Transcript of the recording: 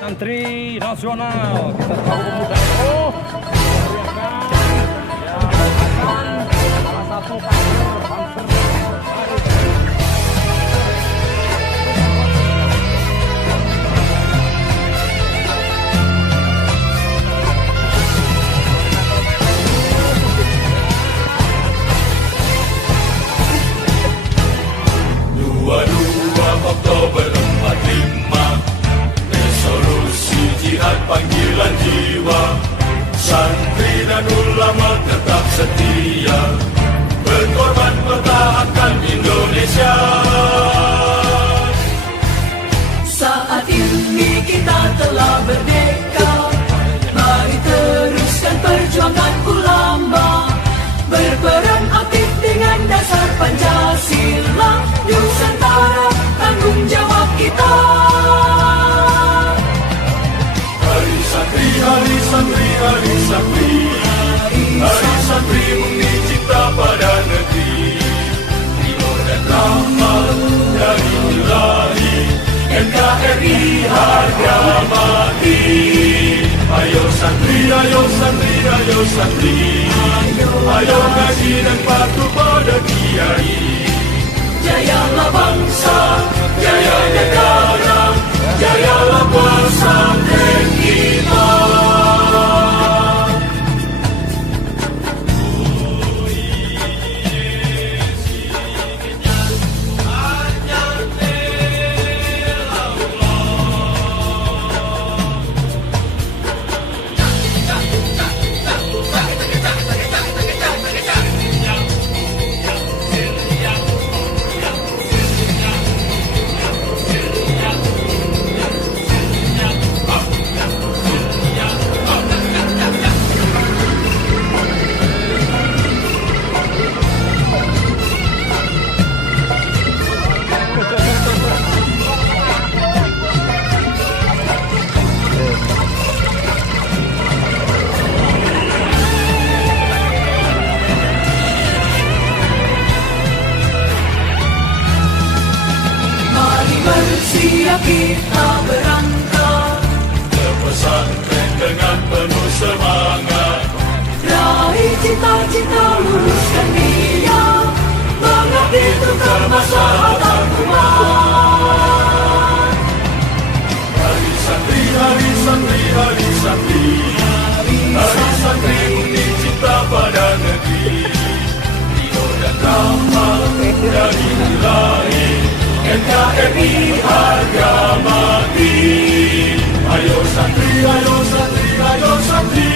Santri Nasional kita tahu pemuda salah satu Oktober 45 resolusi jihad panggilan jiwa, santri dan ulama tetap setia berkorban pertahankan Indonesia. Saat ini kita telah merdeka, mari teruskan perjuangan ulama, berperan aktif dengan dasar Pancasila, Nusantara tanggung jawab kita. Hari santri, hari santri, hari santri, hari santri bumi cipta pada negeri, ridho dan rahmat dari Ilahi, NKRI harga mati. Ayo santri, ayo santri, ayo santri, ayo ngaji dan patuh pada kiai. Jayalah bangsa, jaya negara, jayalah pesantren kita. Bersiap kita berangkat ke pesantren dengan penuh semangat, raih cita-cita, luruskan niat, mengabdi untuk kemaslahatan umat. hari santri, hari santri, hari santri, hari santri bumi cipta pada negeri, ridho dan rahmat dari Ilahi, NKRI harga mati. Ayo santri, ayo santri, ayo santri,